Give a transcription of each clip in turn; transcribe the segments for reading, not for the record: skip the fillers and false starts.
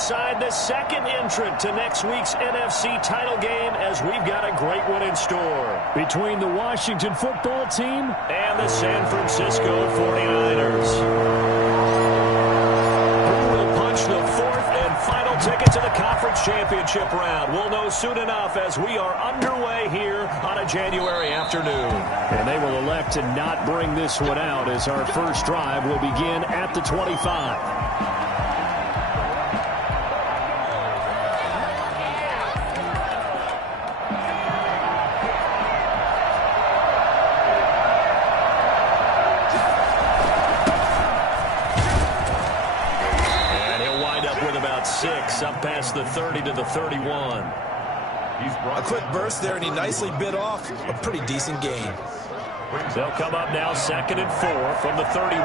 alongside the second entrant to next week's NFC title game as we've got a great one in store. Between the Washington football team and the San Francisco 49ers. Who will punch the fourth and final ticket to the conference championship round? We'll know soon enough as we are underway here on a January afternoon. And they will elect to not bring this one out as our first drive will begin at the 25. Up past the 30 to the 31. A quick burst there, and he nicely bit off a pretty decent gain. They'll come up now 2nd and 4 from the 31.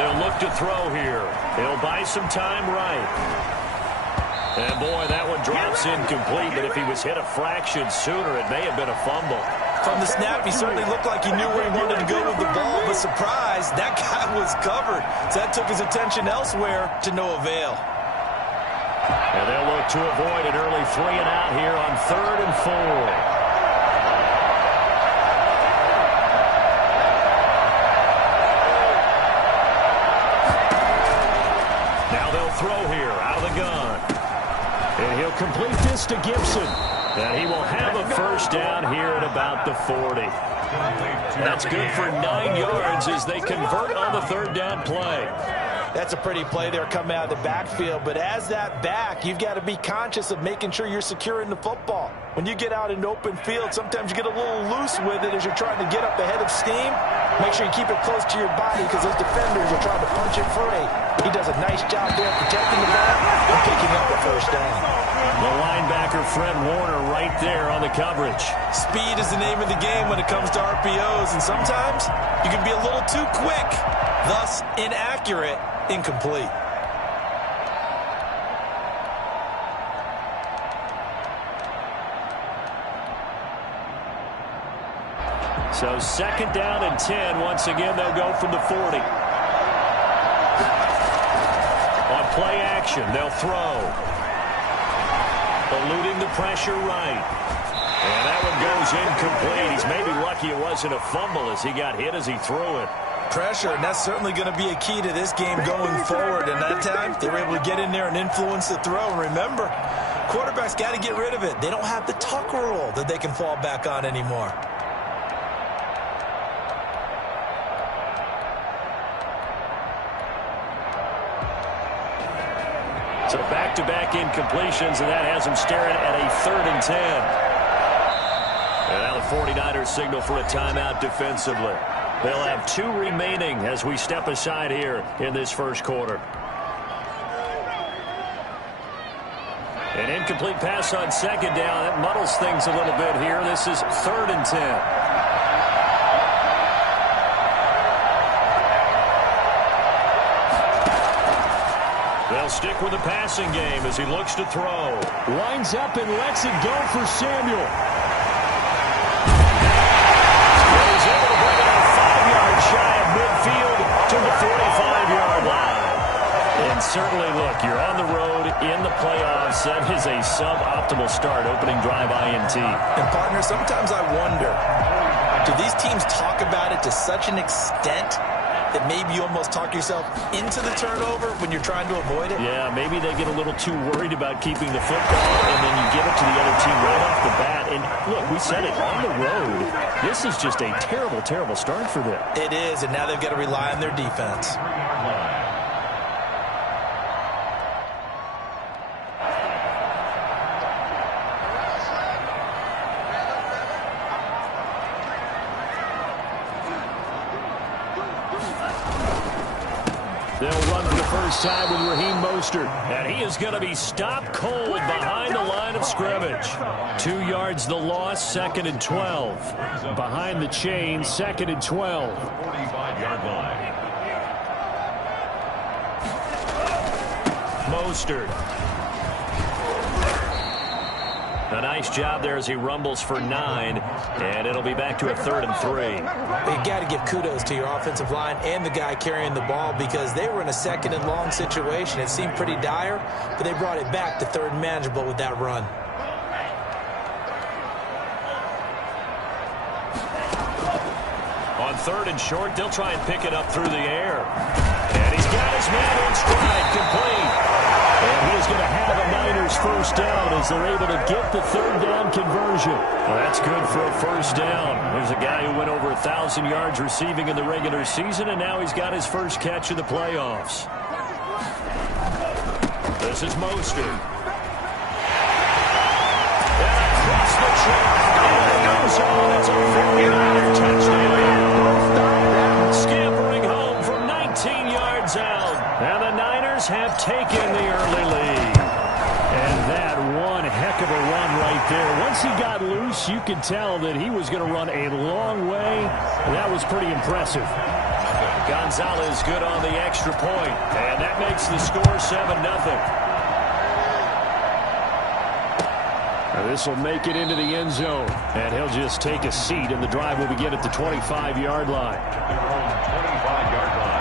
They'll look to throw here. He'll buy some time right. And boy, that one drops incomplete, but if he was hit a fraction sooner, it may have been a fumble. From the snap, he certainly looked like he knew where he wanted to go with the ball, but surprise, that guy was covered. So that took his attention elsewhere to no avail. And they'll look to avoid an early 3 and out here on 3rd and 4. Now they'll throw here out of the gun. And he'll complete this to Gibson. And he will have a first down here at about the 40. That's good for 9 yards as they convert on the 3rd down play. That's a pretty play there coming out of the backfield. But as that back, you've got to be conscious of making sure you're securing the football. When you get out in open field, sometimes you get a little loose with it as you're trying to get up the head of steam. Make sure you keep it close to your body because those defenders are trying to punch it free. He does a nice job there protecting the ball and picking up the first down. The linebacker, Fred Warner, right there on the coverage. Speed is the name of the game when it comes to RPOs, and sometimes you can be a little too quick, thus inaccurate, incomplete. So 2nd down and 10. Once again, they'll go from the 40. On play action, they'll throw. Eluding the pressure right. And that one goes incomplete. He's maybe lucky it wasn't a fumble as he got hit as he threw it. Pressure, and that's certainly going to be a key to this game going forward. And that time, they were able to get in there and influence the throw. And remember, quarterbacks got to get rid of it. They don't have the tuck rule that they can fall back on anymore. So back-to-back incompletions, and that has them staring at a 3rd and 10. And now the 49ers signal for a timeout defensively. They'll have 2 remaining as we step aside here in this first quarter. An incomplete pass on 2nd down. That muddles things a little bit here. This is 3rd and 10. They'll stick with the passing game as he looks to throw. Lines up and lets it go for Samuel. He's able to bring it out 5 yards shy of midfield to the 45-yard line. And certainly, look, you're on the road in the playoffs. That is a suboptimal start, opening drive INT. And, partner, sometimes I wonder, do these teams talk about it to such an extent that maybe you almost talk yourself into the turnover when you're trying to avoid it? Yeah, maybe they get a little too worried about keeping the football, and then you give it to the other team right off the bat. And, look, we said it, on the road, this is just a terrible, terrible start for them. It is, and now they've got to rely on their defense. They'll run for the first time with Raheem Mostert. And he is going to be stopped cold behind the line of scrimmage. 2 yards the loss, 2nd and 12. Behind the chain, 2nd and 12. 45-yard line. Mostert. A nice job there as he rumbles for 9, and it'll be back to a 3rd and 3. You got to give kudos to your offensive line and the guy carrying the ball because they were in a 2nd and long situation. It seemed pretty dire, but they brought it back to 3rd and manageable with that run. On 3rd and short, they'll try and pick it up through the air. And he's got his man in stride, complete. And he is going to have a Niners first down as they're able to get the 3rd down conversion. Well, that's good for a first down. There's a guy who went over 1,000 yards receiving in the regular season, and now he's got his first catch in the playoffs. This is Mostert. And across the track, it goes on. It's a 49er touchdown. Scampering home from 19 yards out. And the Niners have taken the early lead. And that one heck of a run right there. Once he got loose, you could tell that he was going to run a long way. That was pretty impressive. Gonzalez good on the extra point. And that makes the score 7-0. This will make it into the end zone. And he'll just take a seat, and the drive will begin at the 25-yard line. 25-yard line.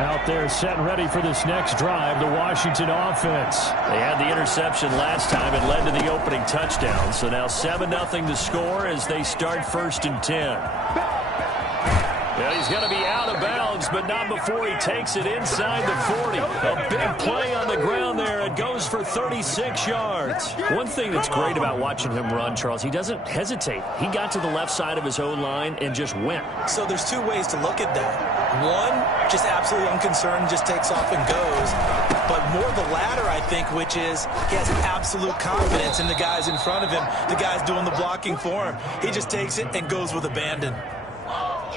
Out there set and ready for this next drive, the Washington offense. They had the interception last time. It led to the opening touchdown. So now 7-0 the score as they start 1st and 10. Well, he's going to be out of bounds, but not before he takes it inside the 40. A big play on the ground there. It goes for 36 yards. One thing that's great about watching him run, Charles, he doesn't hesitate. He got to the left side of his own line and just went. So there's 2 ways to look at that. One, just absolutely unconcerned, just takes off and goes. But more the latter, I think, which is he has absolute confidence in the guys in front of him, the guys doing the blocking for him. He just takes it and goes with abandon.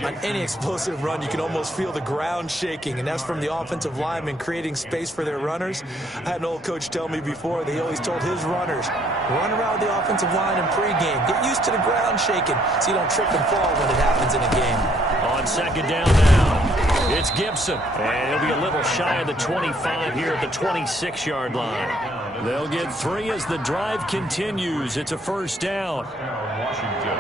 On any explosive run, you can almost feel the ground shaking, and that's from the offensive linemen creating space for their runners. I had an old coach tell me before, they always told his runners, run around the offensive line in pregame. Get used to the ground shaking so you don't trip and fall when it happens in a game. On 2nd down now, it's Gibson. And he'll be a little shy of the 25 here at the 26-yard line. They'll get 3 as the drive continues. It's a first down. Washington.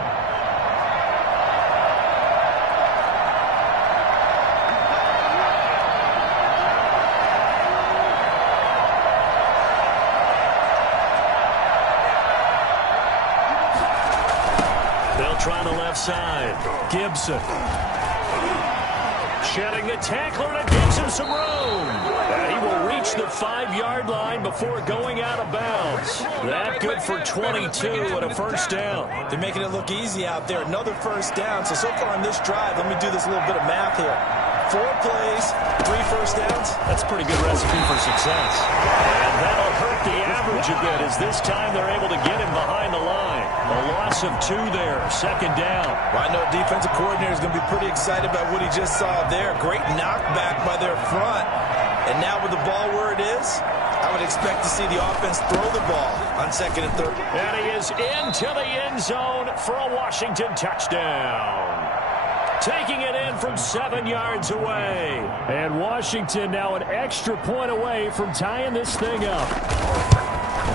Try the left side. Gibson. Shedding the tackler, and it gives him some room. And he will reach the 5-yard line before going out of bounds. That good for 22 and a first down. They're making it look easy out there. Another first down. So far on this drive, let me do this little bit of math here. 4 plays, 3 first downs. That's a pretty good recipe for success. And that'll hurt the average a bit as this time they're able to get him behind the line. A loss of 2 there, 2nd down. Well, I know defensive coordinator is going to be pretty excited about what he just saw there. Great knockback by their front. And now with the ball where it is, I would expect to see the offense throw the ball on 2nd and 3rd. And he is into the end zone for a Washington touchdown. Taking it in from 7 yards away. And Washington now an extra point away from tying this thing up.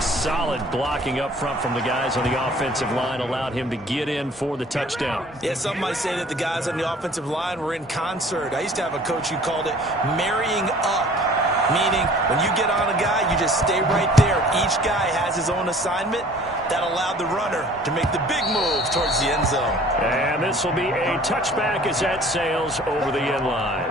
Solid blocking up front from the guys on the offensive line allowed him to get in for the touchdown. Yeah, some might say that the guys on the offensive line were in concert. I used to have a coach who called it marrying up, meaning when you get on a guy, you just stay right there. Each guy has his own assignment. That allowed the runner to make the big move towards the end zone. And this will be a touchback as that sails over the end line.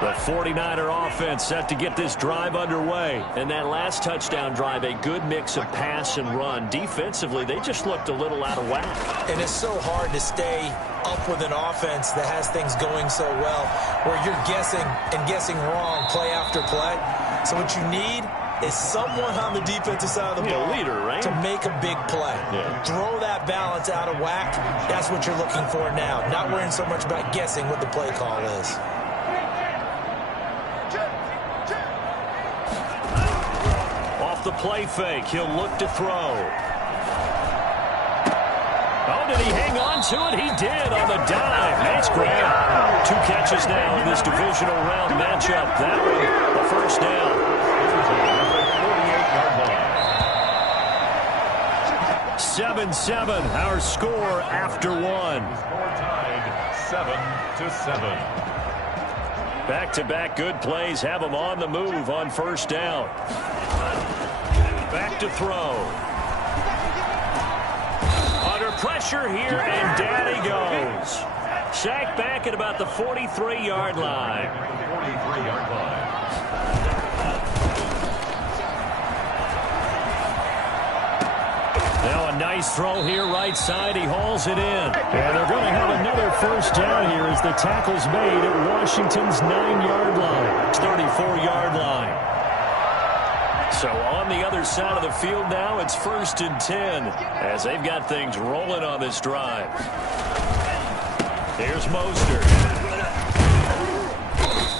The 49er offense set to get this drive underway. And that last touchdown drive, a good mix of pass and run. Defensively, they just looked a little out of whack. And it's so hard to stay up with an offense that has things going so well, where you're guessing and guessing wrong play after play. So what you need is someone on the defensive side of the ball leader, right? to make a big play. Yeah. Throw that balance out of whack. That's what you're looking for now. Not worrying so much about guessing what the play call is. Off the play fake, he'll look to throw. Oh, did he hang on to it? He did on the dive. Nice grab. 2 catches now in this divisional round matchup. That one, a first down. 7-7, our score after 1. Score tied 7-7. Back-to-back good plays have them on the move on first down. Back to throw. Under pressure here, and down he goes. Sacked back at about the 43-yard line. 43-yard line. Now a nice throw here right side. He hauls it in. And they're going to have another first down here as the tackle's made at Washington's 9-yard line. 34-yard line. So on the other side of the field now, it's 1st and 10 as they've got things rolling on this drive. Here's Mostert.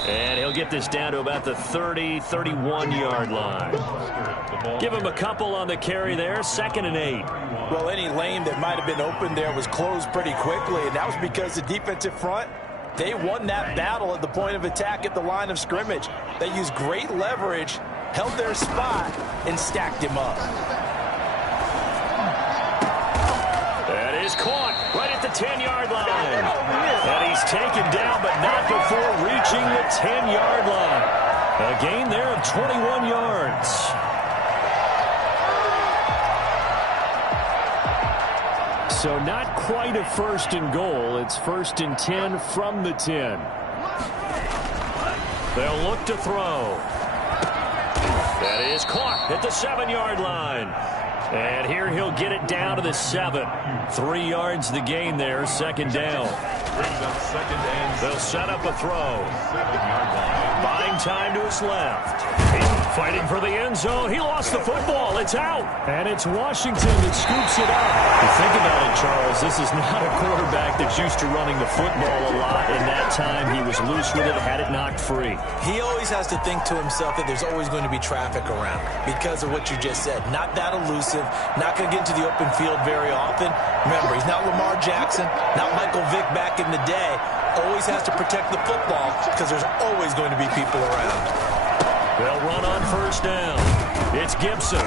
And he'll get this down to about the 30, 31-yard line. Give him a couple on the carry there, 2nd and 8. Well, any lane that might have been open there was closed pretty quickly, and that was because the defensive front, they won that battle at the point of attack at the line of scrimmage. They used great leverage, held their spot, and stacked him up. That is caught right at the 10-yard line. And he's taken down, but not before reaching the 10-yard line. A gain there of 21 yards. So not quite a 1st and goal. It's 1st and 10 from the 10. They'll look to throw. That is caught at the 7-yard line. And here he'll get it down to the 7. 3 yards the gain there, 2nd down. They'll set up a throw. 7-yard line. Buying time to his left. Fighting for the end zone. He lost the football. It's out. And it's Washington that scoops it up. You think about it, Charles. This is not a quarterback that's used to running the football a lot. In that time, he was loose with it, had it knocked free. He always has to think to himself that there's always going to be traffic around because of what you just said. Not that elusive, not going to get into the open field very often. Remember, he's not Lamar Jackson, not Michael Vick back in the day. Always has to protect the football because there's always going to be people around. They'll run on first down. It's Gibson.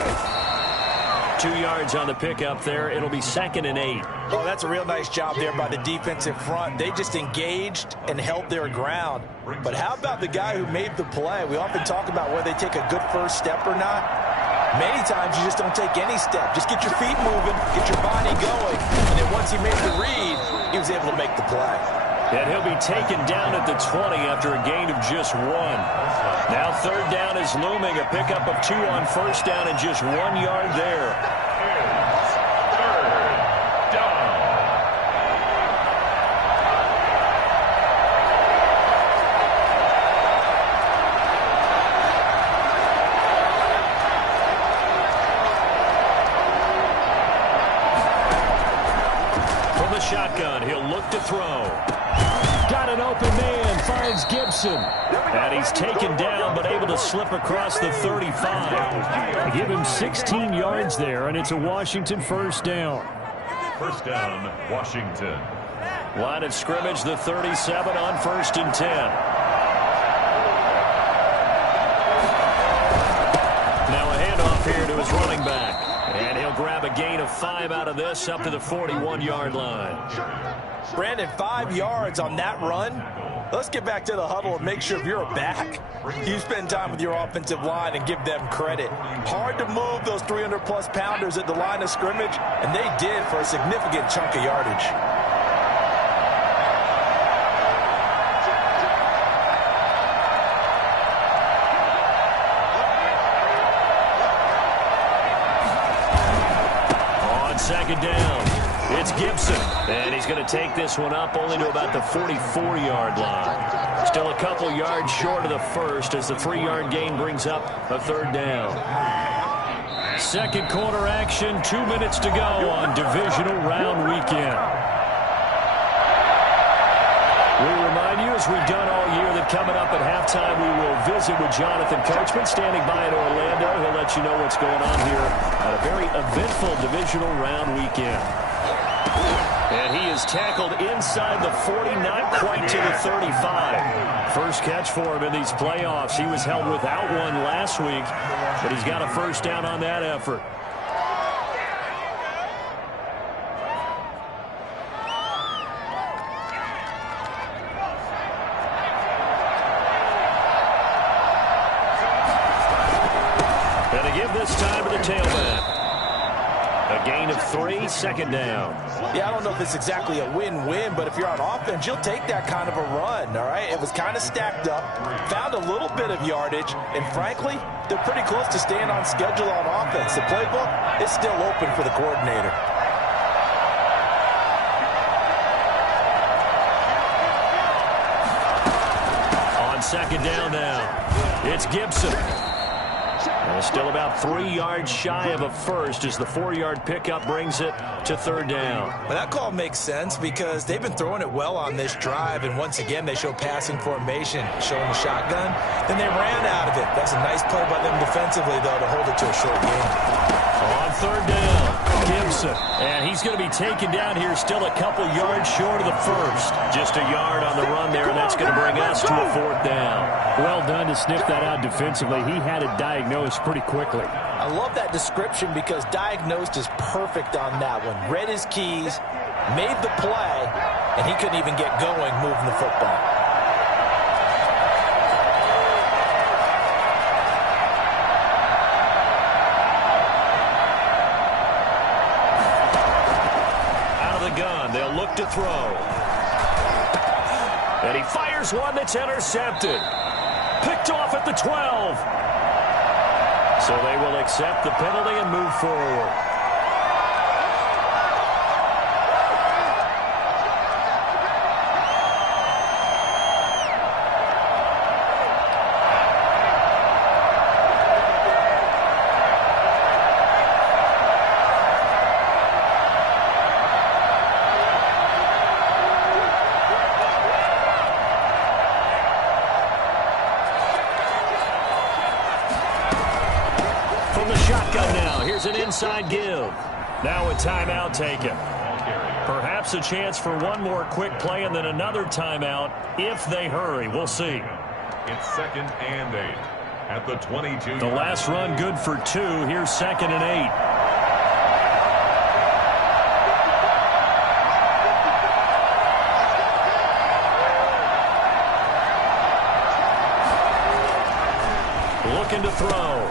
2 yards on the pickup there. It'll be 2nd and 8. Oh, that's a real nice job there by the defensive front. They just engaged and held their ground. But how about the guy who made the play? We often talk about whether they take a good first step or not. Many times you just don't take any step. Just get your feet moving, get your body going. And then once he made the read, he was able to make the play. And he'll be taken down at the 20 after a gain of just 1. Now 3rd down is looming. A pickup of 2 on first down and just 1 yard there. It's 3rd down. From the shotgun, he'll look to throw. Got an open man, finds Gibson. And he's taken down, but able to slip across the 35. They give him 16 yards there, and it's a Washington first down. First down, Washington. Line of scrimmage, the 37 on 1st and 10. Now a handoff here to his running back. And he'll grab a gain of 5 out of this up to the 41-yard line. Brandon, 5 yards on that run. Let's get back to the huddle and make sure if you're a back, you spend time with your offensive line and give them credit. Hard to move those 300-plus pounders at the line of scrimmage, and they did for a significant chunk of yardage. On 2nd down, it's Gibson. And he's going to take this one up only to about the 44-yard line. Still a couple yards short of the first as the 3-yard gain brings up a 3rd down. 2nd quarter action, 2 minutes to go on divisional round weekend. We remind you, as we've done all year, that coming up at halftime, we will visit with Jonathan Coachman standing by in Orlando. He'll let you know what's going on here at a very eventful divisional round weekend. And he is tackled inside the 40, not quite to the 35. First catch for him in these playoffs. He was held without one last week, but he's got a first down on that effort. And to give this time to the tailback. A gain of 3, second down. Yeah, I don't know if it's exactly a win-win, but if you're on offense, you'll take that kind of a run, all right? It was kind of stacked up, found a little bit of yardage, and frankly, they're pretty close to staying on schedule on offense. The playbook is still open for the coordinator. On second down now, it's Gibson. Still about 3 yards shy of a first as the 4-yard pickup brings it to third down. Well, that call makes sense because they've been throwing it well on this drive, and once again they show passing formation, showing the shotgun. Then they ran out of it. That's a nice play by them defensively, though, to hold it to a short game. On third down, Gibson. And he's going to be taken down here still a couple yards short of the first. Just a yard on the run there, and that's going to bring us to a fourth down. Well done to sniff that out defensively. He had it diagnosed pretty quickly. I love that description because diagnosed is perfect on that one. Read his keys, made the play, and he couldn't even get going moving the football. Out of the gun, they'll look to throw. And he fires one that's intercepted. Picked off at the 12. So they will accept the penalty and move forward. An inside give. Now a timeout taken. Perhaps a chance for one more quick play and then another timeout if they hurry. We'll see. It's 2nd and 8 at the 22. The last run good for 2. Here's 2nd and 8. Looking to throw.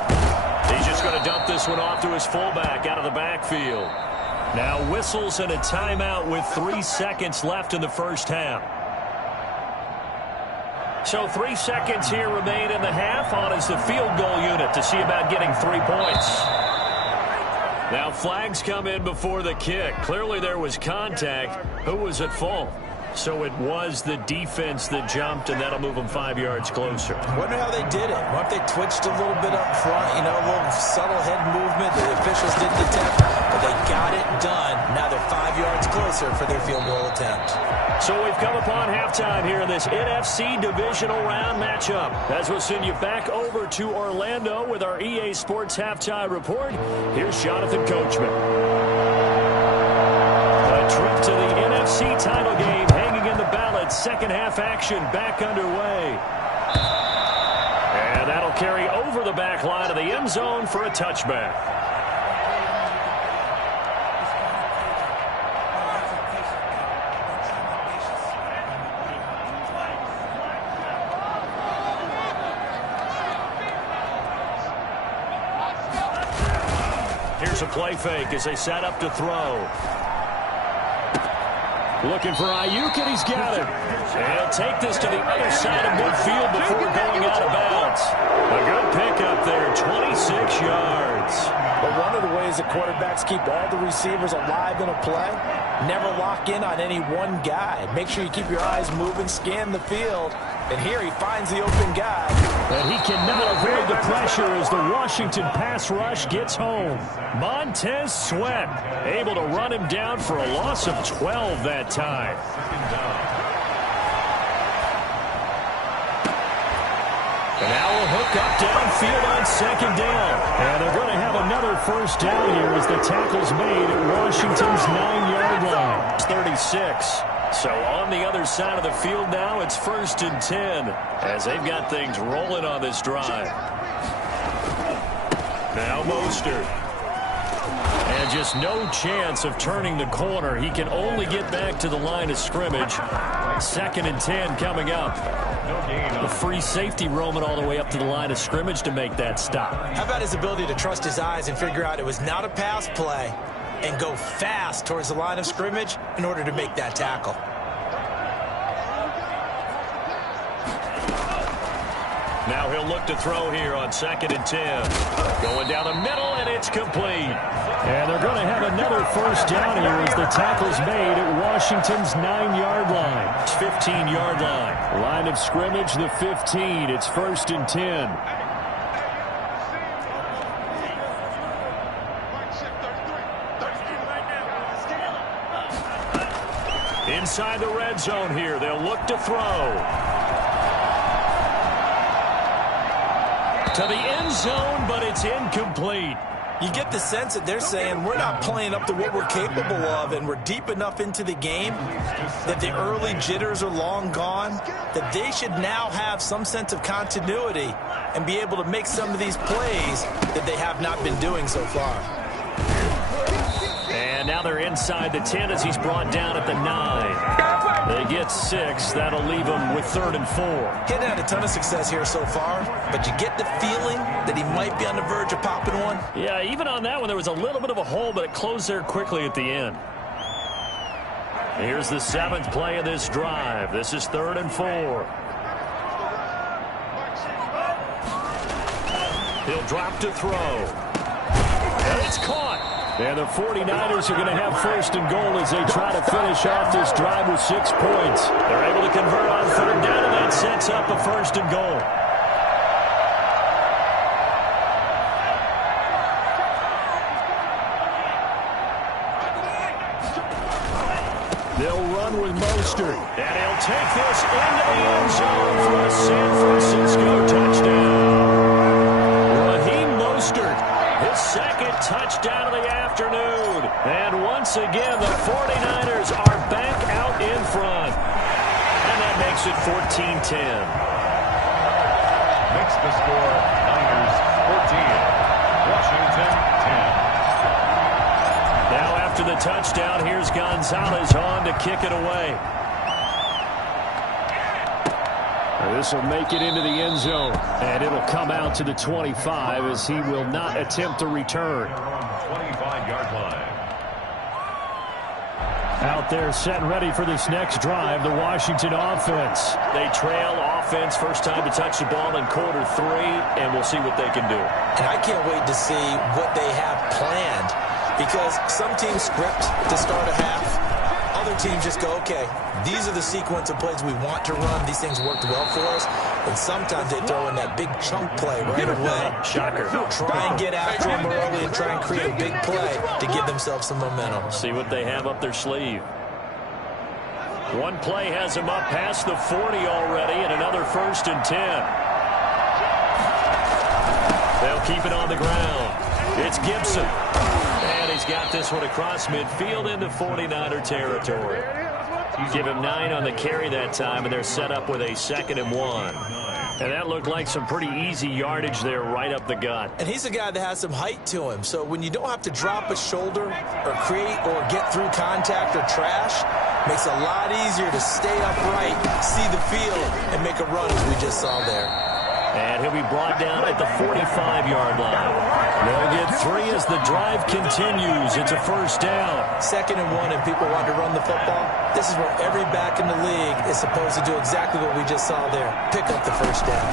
He's just going to dump this one off to his fullback out of the backfield. Now whistles and a timeout with 3 seconds left in the first half. So 3 seconds here remain in the half. On is the field goal unit to see about getting 3 points. Now flags come in before the kick. Clearly there was contact. Who was at fault? So it was the defense that jumped, and that'll move them 5 yards closer. Wonder how they did it. What if they twitched a little bit up front, you know, a little subtle head movement. The officials didn't detect, but they got it done. Now they're 5 yards closer for their field goal attempt. So we've come upon halftime here in this NFC divisional round matchup. As we'll send you back over to Orlando with our EA Sports halftime report. Here's Jonathan Coachman. A trip to the NFC title game hanging in the balance. Second half action back underway. And that'll carry over the back line of the end zone for a touchback. Here's a play fake as they set up to throw. Looking for Ayuk, and he's got it. And he'll take this to the other side of midfield before going out of bounds. A good pickup there, 26 yards. But one of the ways that quarterbacks keep all the receivers alive in a play, never lock in on any one guy. Make sure you keep your eyes moving, scan the field. And here he finds the open guy. And he cannot avoid the pressure as the Washington pass rush gets home. Montez Sweat able to run him down for a loss of 12 that time. And now we'll hook up downfield on second down. And they're going to have another first down here as the tackle's made at Washington's 9-yard line. It's 36. So on the other side of the field now, it's 1st and 10 as they've got things rolling on this drive. Now Mostert. And just no chance of turning the corner. He can only get back to the line of scrimmage. 2nd and 10 coming up. The free safety roaming all the way up to the line of scrimmage to make that stop. How about his ability to trust his eyes and figure out it was not a pass play and go fast towards the line of scrimmage in order to make that tackle. Now he'll look to throw here on 2nd and 10. Going down the middle, and it's complete. And they're going to have another first down here as the tackle's made at Washington's 9-yard line. It's 15-yard line. Line of scrimmage, the 15. It's 1st and 10. Inside the red zone here. They'll look to throw. To the end zone, but it's incomplete. You get the sense that they're saying we're not playing up to what we're capable of, and we're deep enough into the game that the early jitters are long gone, that they should now have some sense of continuity and be able to make some of these plays that they have not been doing so far. And now they're inside the 10 as he's brought down at the 9. They get 6. That'll leave them with 3rd and 4. He hadn't had a ton of success here so far, but you get the feeling that he might be on the verge of popping one. Yeah, even on that one, there was a little bit of a hole, but it closed there quickly at the end. Here's the 7th play of this drive. This is 3rd and 4. He'll drop to throw. And it's caught. And the 49ers are going to have 1st and goal as they try to finish off this drive with 6 points. They're able to convert on 3rd down, and that sets up a 1st and goal. They'll run with Mostert. And he'll take this into the end zone for a San Francisco touchdown. Raheem Mostert, his 2nd touchdown of the afternoon. And once again, the 49ers are back out in front. And that makes it 14-10. Makes the score Niners 14, Washington 10. Now after the touchdown, here's Gonzalez on to kick it away. This will make it into the end zone, and it'll come out to the 25 as he will not attempt to return. 25-yard line. Out there set and ready for this next drive, the Washington offense. They trail offense, first time to touch the ball in quarter 3, and we'll see what they can do. And I can't wait to see what they have planned, because some teams script to start a half. Other teams just go, okay, these are the sequence of plays we want to run. These things worked well for us. And sometimes they throw in that big chunk play right away. Shocker. Try and get after them early and try and create a big play to give themselves some momentum. See what they have up their sleeve. One play has them up past the 40 already, and another 1st and 10. They'll keep it on the ground. It's Gibson. And he's got this one across midfield into 49er territory. Give him 9 on the carry that time, and they're set up with a 2nd and 1. And that looked like some pretty easy yardage there right up the gut. And he's a guy that has some height to him. So when you don't have to drop a shoulder or create or get through contact or trash, makes it a lot easier to stay upright, see the field, and make a run as we just saw there. And he'll be brought down at the 45-yard line. They'll get 3 as the drive continues. It's a 1st down. 2nd and 1, and people want to run the football. This is where every back in the league is supposed to do exactly what we just saw there. Pick up the 1st down.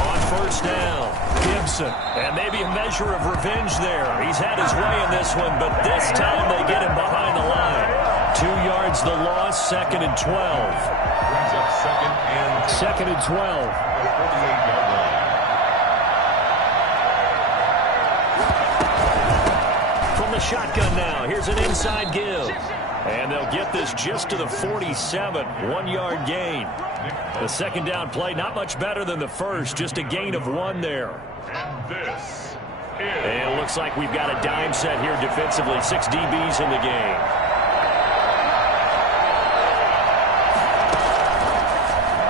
On 1st down, Gibson. And maybe a measure of revenge there. He's had his way in this one, but this time they get him behind the line. 2 yards the loss, 2nd and 12. Brings up 2nd and 2nd and 12. 48-yard line. From the shotgun now, here's an inside give. And they'll get this just to the 47, 1-yard gain. The second down play, not much better than the first, just a gain of 1 there. And this is... And it looks like we've got a dime set here defensively. 6 DBs in the game.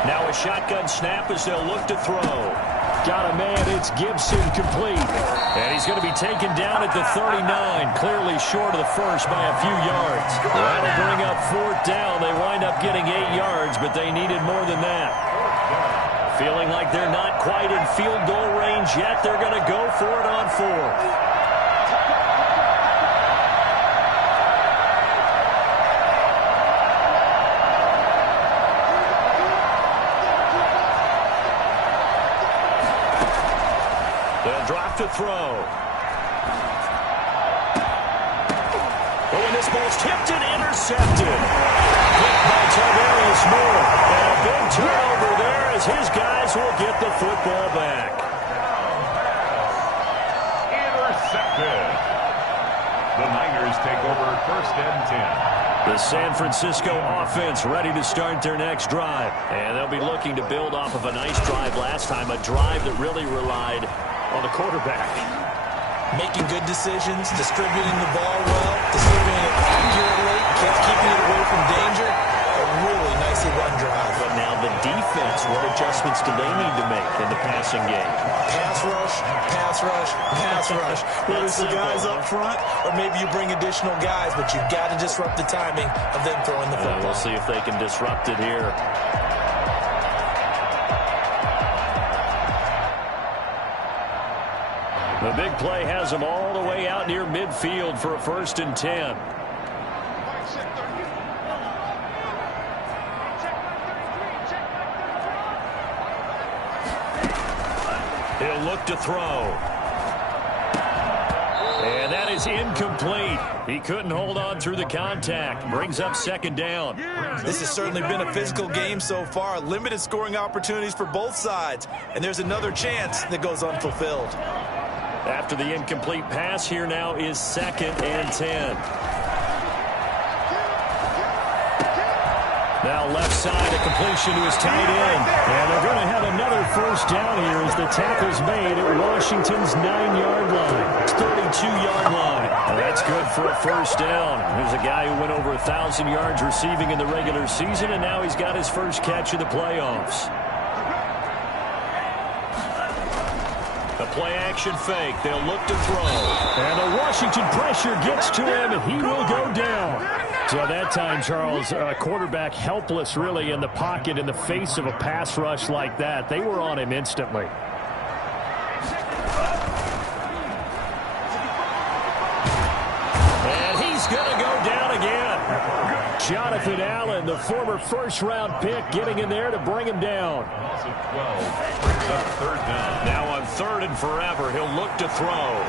Now a shotgun snap as they'll look to throw. Got a man, it's Gibson, complete. And he's going to be taken down at the 39, clearly short of the first by a few yards. That'll bring up 4th down. They wind up getting 8 yards, but they needed more than that. Feeling like they're not quite in field goal range yet, they're going to go for it on 4th. Drop to throw. Oh, and this ball's tipped and intercepted. Picked by Tarvarius Moore. And a big turnover there as his guys will get the football back. Intercepted. The Niners take over 1st and 10. The San Francisco offense ready to start their next drive. And they'll be looking to build off of a nice drive last time, a drive that really relied on the quarterback. Making good decisions, distributing the ball well, distributing it accurately, keeping it away from danger. A really nicely run drive. But now the defense, what adjustments do they need to make in the passing game? Pass rush, pass rush, pass rush. Whether it's the guys up front or maybe you bring additional guys, but you've got to disrupt the timing of them throwing the football. We'll see if they can disrupt it here. The big play has them all the way out near midfield for a 1st and 10. He'll look to throw. And that is incomplete. He couldn't hold on through the contact. Brings up 2nd down. This has certainly been a physical game so far. Limited scoring opportunities for both sides. And there's another chance that goes unfulfilled. After the incomplete pass, here now is 2nd and 10. Now left side, a completion to his tight end. And they're going to have another 1st down here as the tackle's made at Washington's 9-yard line. 32-yard line. Well, that's good for a 1st down. There's a guy who went over 1,000 yards receiving in the regular season, and now he's got his first catch of the playoffs. The play-action fake. They'll look to throw. And the Washington pressure gets to him, and he will go down. So that time, Charles, quarterback helpless really in the pocket in the face of a pass rush like that. They were on him instantly. And he's going to go down again. Jonathan Allen, the former 1st-round pick, getting in there to bring him down. Loss of 12 brings up 3rd down. Now on 3rd and forever, he'll look to throw.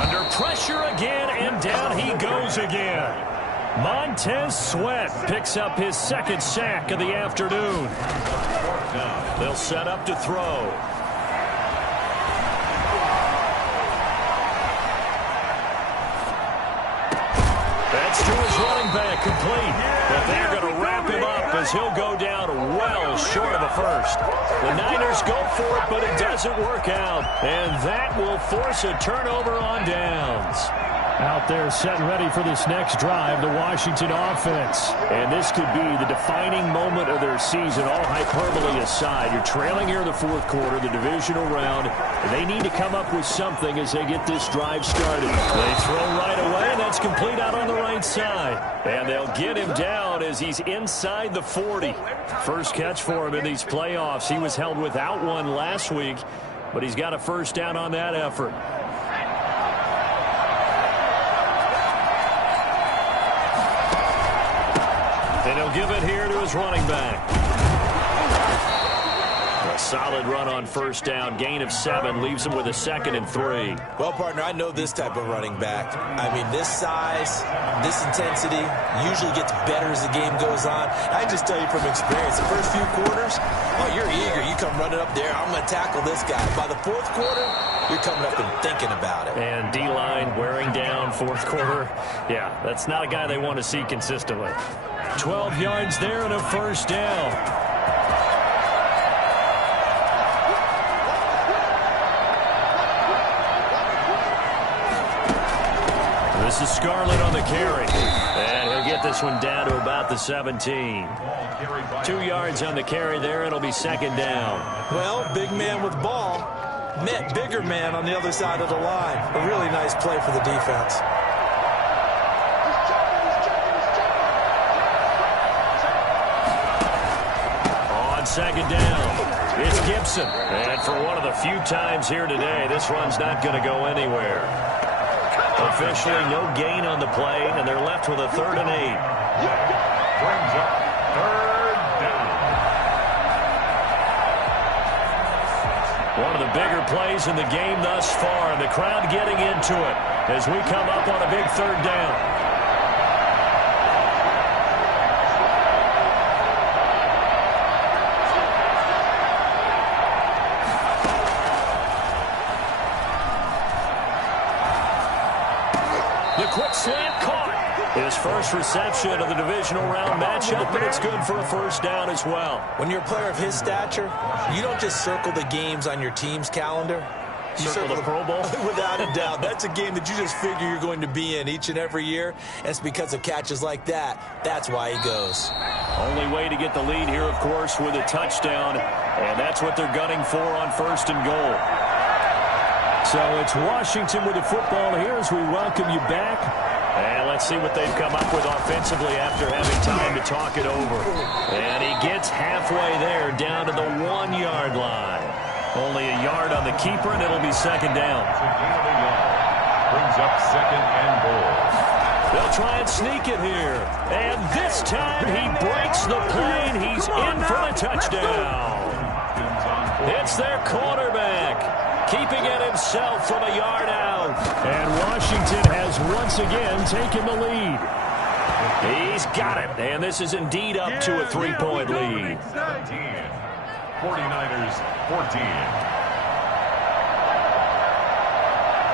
Under pressure again, and down he goes again. Montez Sweat picks up his 2nd sack of the afternoon. They'll set up to throw. That's to his running back, complete. But they're going to wrap him up as he'll go down well short of a 1st. The Niners go for it, but it doesn't work out. And that will force a turnover on downs. Out there set and ready for this next drive, the Washington offense. And this could be the defining moment of their season, all hyperbole aside. You're trailing here in the 4th quarter, the divisional round, and they need to come up with something as they get this drive started. They throw right away, and that's complete out on the right side. And they'll get him down as he's inside the 40. First catch for him in these playoffs. He was held without one last week, but he's got a 1st down on that effort. And he'll give it here to his running back. A solid run on 1st down. Gain of 7 leaves him with a 2nd and 3. Well, partner, I know this type of running back. I mean, this size, this intensity usually gets better as the game goes on. I just tell you from experience, the first few quarters, oh, you're eager. You come running up there. I'm going to tackle this guy. By the 4th quarter, you're coming up and thinking about it. And D-line wearing down 4th quarter. Yeah, that's not a guy they want to see consistently. 12 yards there and a 1st down. This is Scarlett on the carry. And he'll get this one down to about the 17. 2 yards on the carry there. It'll be second down. Well, big man with ball met bigger man on the other side of the line. A really nice play for the defense. On second down, it's Gibson. And for one of the few times here today, this run's not going to go anywhere. Officially no gain on the play, and they're left with a 3rd and 8. Brings up 3rd down. One of the bigger plays in the game thus far. The crowd getting into it as we come up on a big 3rd down. The quick slant caught. His first reception of the divisional round matchup, but it's good for a 1st down as well. When you're a player of his stature, you don't just circle the games on your team's calendar. You circle the Pro Bowl? Without a doubt. That's a game that you just figure you're going to be in each and every year. And it's because of catches like that. That's why he goes. Only way to get the lead here, of course, with a touchdown. And that's what they're gunning for on 1st and goal. So it's Washington with the football here as we welcome you back. And let's see what they've come up with offensively after having time to talk it over. And he gets halfway there down to the 1-yard line. Only a yard on the keeper, and it'll be second down. Brings up 2nd and goal. They'll try and sneak it here. And this time he breaks the plane. He's in for the touchdown. It's their quarterback, keeping it himself from a yard out. And Washington has once again taken the lead. He's got it. And this is indeed up to a 3-point lead. 49ers 14.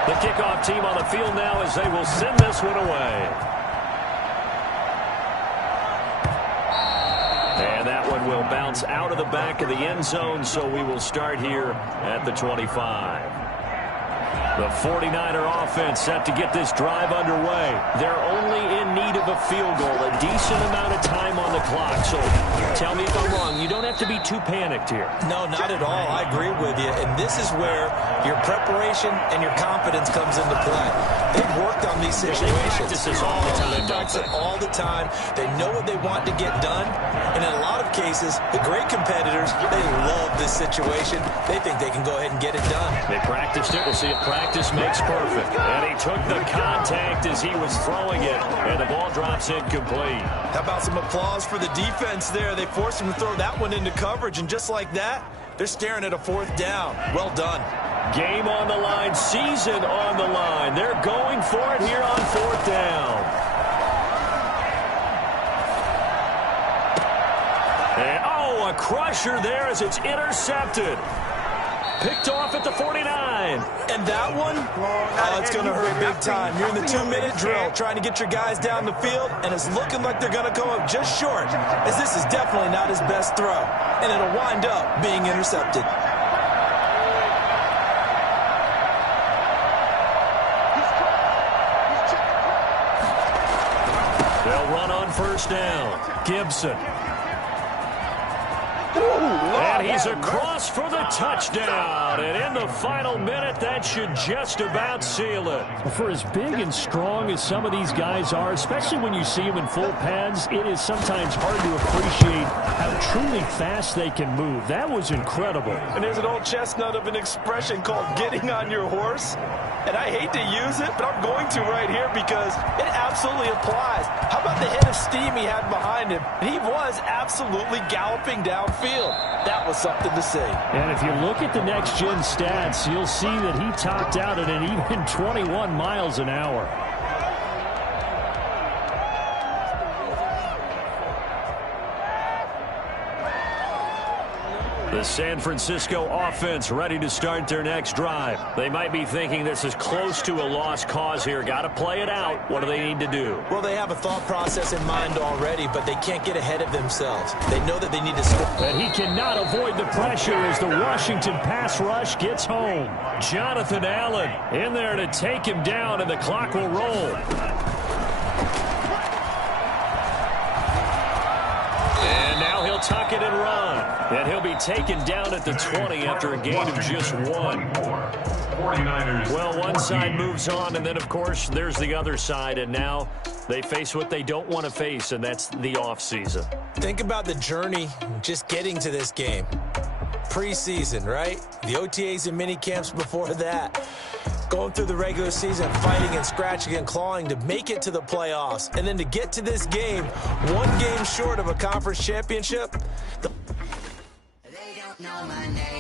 The kickoff team on the field now as they will send this one away. And that one will bounce out of the back of the end zone, so we will start here at the 25. The 49er offense set to get this drive underway. They're only in need of a field goal, a decent amount of time on the clock. So tell me if I'm wrong. You don't have to be too panicked here. No, not at all. I agree with you. And this is where your preparation and your confidence comes into play. They've worked on these situations. They practice this all the time. They practice it all the time. They know what they want to get done. And in a lot of cases, the great competitors, they love this situation. They think they can go ahead and get it done. They practiced it. We'll see if practice makes perfect. And he took the contact as he was throwing it. And the ball drops incomplete. How about some applause for the defense there? They forced him to throw that one into coverage. And just like that, they're staring at a 4th down. Well done. Game on the line, season on the line. They're going for it here on 4th down. And, oh, a crusher there as it's intercepted. Picked off at the 49. And that one, it's going to hurt big time. You're in the 2-minute drill trying to get your guys down the field, and it's looking like they're going to come up just short, as this is definitely not his best throw. And it'll wind up being intercepted. They'll run on 1st down. Gibson. And he's across for the touchdown. And in the final minute, that should just about seal it. For as big and strong as some of these guys are, especially when you see them in full pads, it is sometimes hard to appreciate how truly fast they can move. That was incredible. And there's an old chestnut of an expression called getting on your horse. And I hate to use it, but I'm going to right here because it absolutely applies. How about the head of steam he had behind him? And he was absolutely galloping downfield. That was something to see. And if you look at the next-gen stats, you'll see that he topped out at an even 21 miles an hour. The San Francisco offense ready to start their next drive. They might be thinking this is close to a lost cause here. Got to play it out. What do they need to do? Well, they have a thought process in mind already, but they can't get ahead of themselves. They know that they need to score. But he cannot avoid the pressure as the Washington pass rush gets home. Jonathan Allen in there to take him down, and the clock will roll. tuck it and run. And he'll be taken down at the 20 after a gain of just 1. 49ers. Well, one side moves on, and then, of course, there's the other side. And now they face what they don't want to face, and that's the offseason. Think about the journey just getting to this game. Preseason, right? The OTAs and mini camps before that. Going through the regular season, fighting and scratching and clawing to make it to the playoffs. And then to get to this game, one game short of a conference championship. They don't know my name.